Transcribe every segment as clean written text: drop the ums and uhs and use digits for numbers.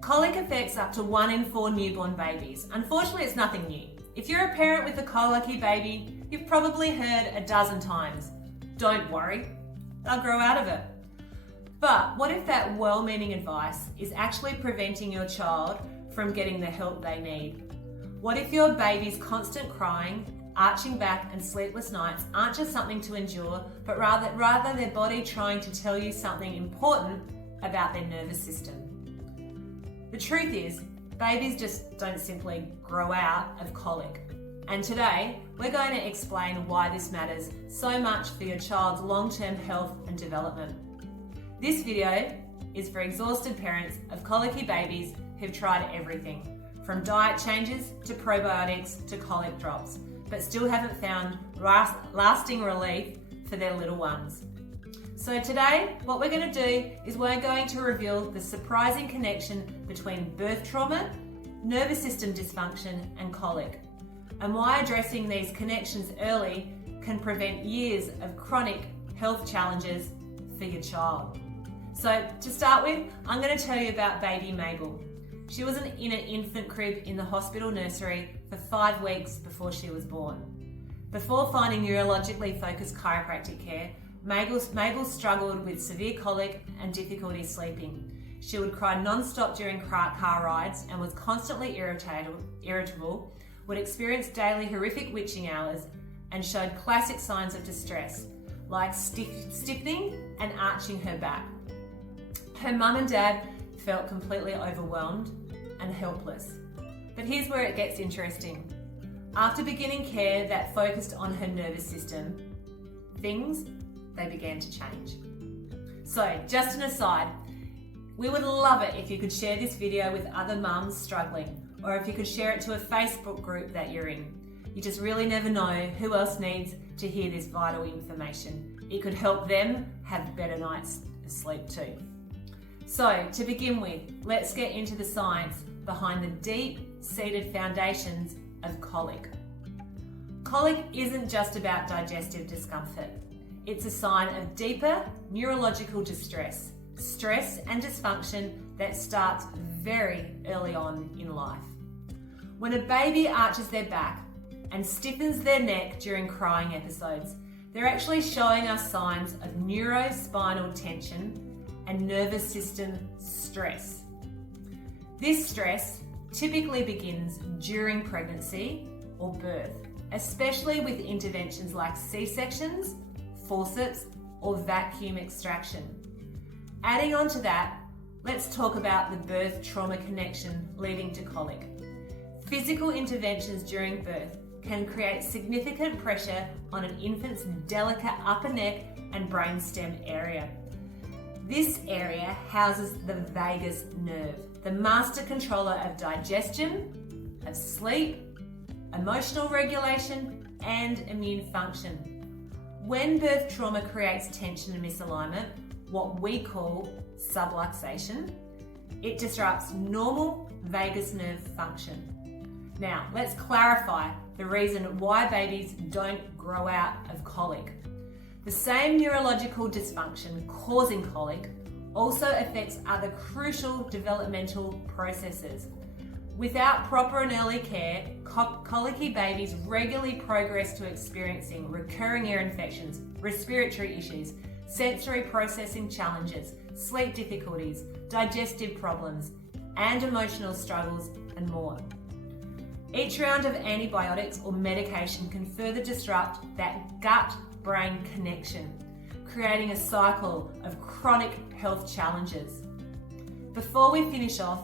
Colic affects up to 1 in 4 newborn babies. Unfortunately, it's nothing new. If you're a parent with a colicky baby, you've probably heard a dozen times, "Don't worry, they'll grow out of it." But what if that well-meaning advice is actually preventing your child from getting the help they need? What if your baby's constant crying, arching back and sleepless nights aren't just something to endure, but rather their body trying to tell you something important about their nervous system? The truth is, babies just don't simply grow out of colic. And today, we're going to explain why this matters so much for your child's long-term health and development. This video is for exhausted parents of colicky babies who've tried everything, from diet changes to probiotics to colic drops, but still haven't found lasting relief for their little ones. So today, what we're going to do is we're going to reveal the surprising connection between birth trauma, nervous system dysfunction, and colic, and why addressing these connections early can prevent years of chronic health challenges for your child. So to start with, I'm going to tell you about baby Mabel. She was in an infant crib in the hospital nursery for 5 weeks before she was born. Before finding neurologically focused chiropractic care, Mabel struggled with severe colic and difficulty sleeping. She would cry non-stop during car rides and was constantly irritable, would experience daily horrific witching hours, and showed classic signs of distress, like stiffening and arching her back. Her mum and dad felt completely overwhelmed and helpless. But here's where it gets interesting. After beginning care that focused on her nervous system, they began to change. So, just an aside, we would love it if you could share this video with other mums struggling, or if you could share it to a Facebook group that you're in. You just really never know who else needs to hear this vital information. It could help them have better nights of sleep too. So, to begin with, let's get into the science behind the deep-seated foundations of colic. Colic isn't just about digestive discomfort. It's a sign of deeper neurological distress, stress and dysfunction that starts very early on in life. When a baby arches their back and stiffens their neck during crying episodes, they're actually showing us signs of neurospinal tension and nervous system stress. This stress typically begins during pregnancy or birth, especially with interventions like C-sections, forceps, or vacuum extraction. Adding on to that, let's talk about the birth trauma connection leading to colic. Physical interventions during birth can create significant pressure on an infant's delicate upper neck and brainstem area. This area houses the vagus nerve, the master controller of digestion, of sleep, emotional regulation, and immune function. When birth trauma creates tension and misalignment, what we call subluxation, it disrupts normal vagus nerve function. Now, let's clarify the reason why babies don't grow out of colic. The same neurological dysfunction causing colic also affects other crucial developmental processes. Without proper and early care, colicky babies regularly progress to experiencing recurring ear infections, respiratory issues, sensory processing challenges, sleep difficulties, digestive problems, and emotional struggles, and more. Each round of antibiotics or medication can further disrupt that gut-brain connection, creating a cycle of chronic health challenges. Before we finish off,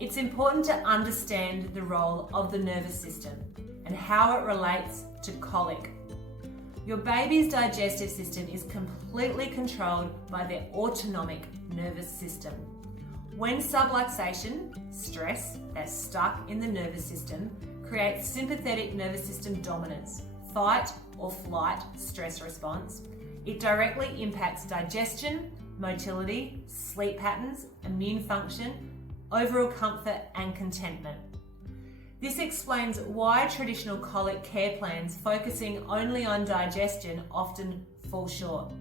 it's important to understand the role of the nervous system and how it relates to colic. Your baby's digestive system is completely controlled by their autonomic nervous system. When subluxation, stress that's stuck in the nervous system, creates sympathetic nervous system dominance, fight or flight stress response, it directly impacts digestion, motility, sleep patterns, immune function, overall comfort and contentment. This explains why traditional colic care plans focusing only on digestion often fall short.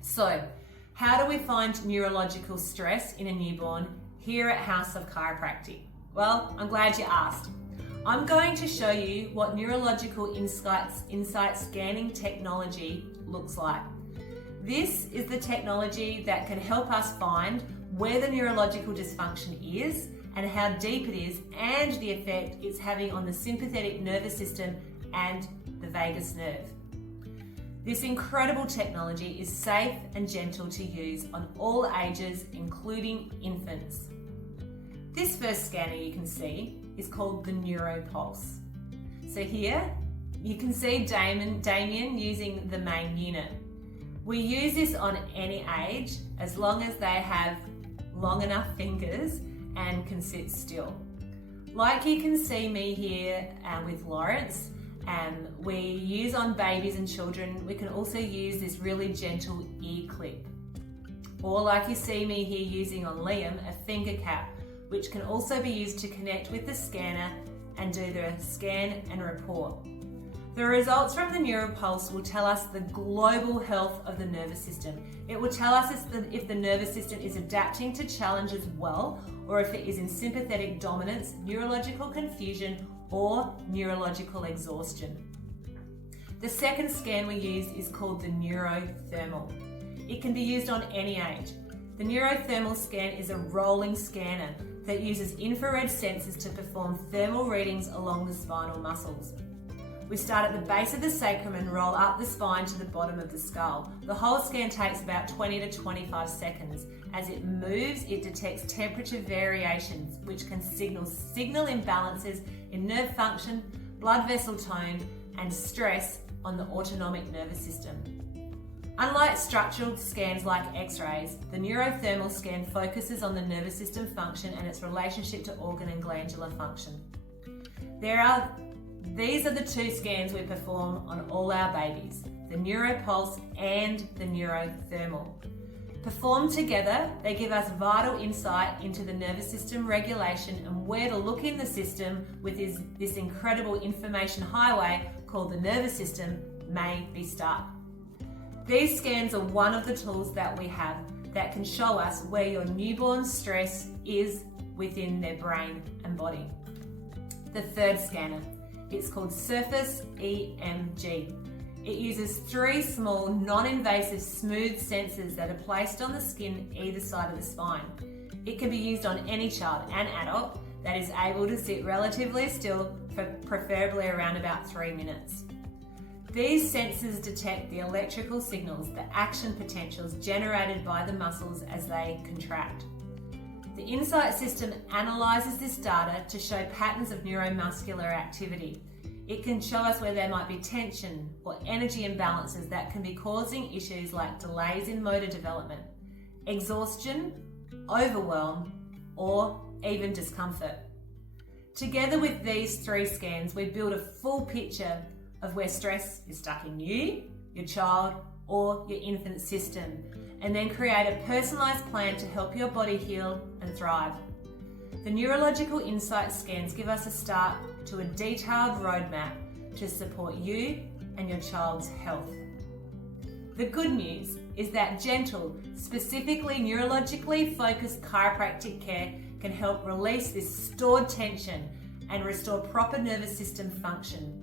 So, how do we find neurological stress in a newborn? here at House of Chiropractic? Well, I'm glad you asked. I'm going to show you what neurological insight scanning technology looks like. This is the technology that can help us find where the neurological dysfunction is and how deep it is and the effect it's having on the sympathetic nervous system and the vagus nerve. This incredible technology is safe and gentle to use on all ages, including infants. This first scanner you can see is called the NeuroPulse. So here you can see Damien using the main unit. We use this on any age as long as they have long enough fingers and can sit still. Like you can see me here with Lawrence, we use on babies and children. We can also use this really gentle ear clip. Or like you see me here using on Liam, a finger cap, which can also be used to connect with the scanner and do the scan and report. The results from the NeuroPulse will tell us the global health of the nervous system. It will tell us if the nervous system is adapting to challenges well, or if it is in sympathetic dominance, neurological confusion, or neurological exhaustion. The second scan we use is called the neurothermal. It can be used on any age. The neurothermal scan is a rolling scanner that uses infrared sensors to perform thermal readings along the spinal muscles. We start at the base of the sacrum and roll up the spine to the bottom of the skull. The whole scan takes about 20 to 25 seconds. As it moves, it detects temperature variations, which can signal imbalances in nerve function, blood vessel tone, and stress on the autonomic nervous system. Unlike structural scans like X-rays, the neurothermal scan focuses on the nervous system function and its relationship to organ and glandular function. These are the two scans we perform on all our babies, the NeuroPulse and the neurothermal. Performed together, they give us vital insight into the nervous system regulation and where to look in the system with this incredible information highway called the nervous system may be stuck. These scans are one of the tools that we have that can show us where your newborn's stress is within their brain and body. The third scanner, it's called Surface EMG. It uses 3 small, non-invasive, smooth sensors that are placed on the skin either side of the spine. It can be used on any child and adult that is able to sit relatively still for preferably around about 3 minutes. These sensors detect the electrical signals, the action potentials generated by the muscles as they contract. The Insight system analyzes this data to show patterns of neuromuscular activity. It can show us where there might be tension or energy imbalances that can be causing issues like delays in motor development, exhaustion, overwhelm, or even discomfort. Together with these 3 scans, we build a full picture of where stress is stuck in you, your child, or your infant system, and then create a personalised plan to help your body heal and thrive. The neurological insight scans give us a start to a detailed roadmap to support you and your child's health. The good news is that gentle, specifically neurologically focused chiropractic care can help release this stored tension and restore proper nervous system function.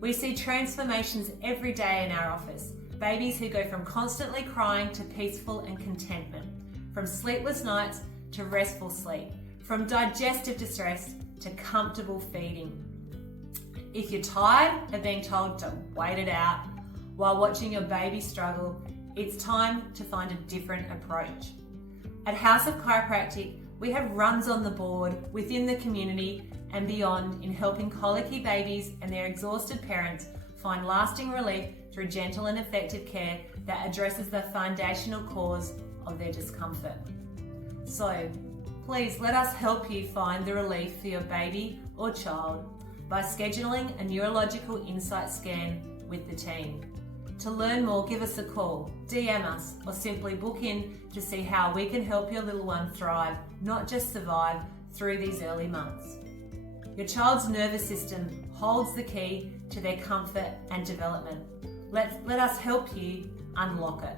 We see transformations every day in our office. Babies who go from constantly crying to peaceful and contentment, from sleepless nights to restful sleep, from digestive distress to comfortable feeding. If you're tired of being told to wait it out while watching your baby struggle, it's time to find a different approach. At House of Chiropractic, we have runs on the board within the community and beyond in helping colicky babies and their exhausted parents find lasting relief through gentle and effective care that addresses the foundational cause of their discomfort. So, please let us help you find the relief for your baby or child by scheduling a neurological insight scan with the team. To learn more, give us a call, DM us, or simply book in to see how we can help your little one thrive, not just survive, through these early months. Your child's nervous system holds the key to their comfort and development. Let us help you unlock it.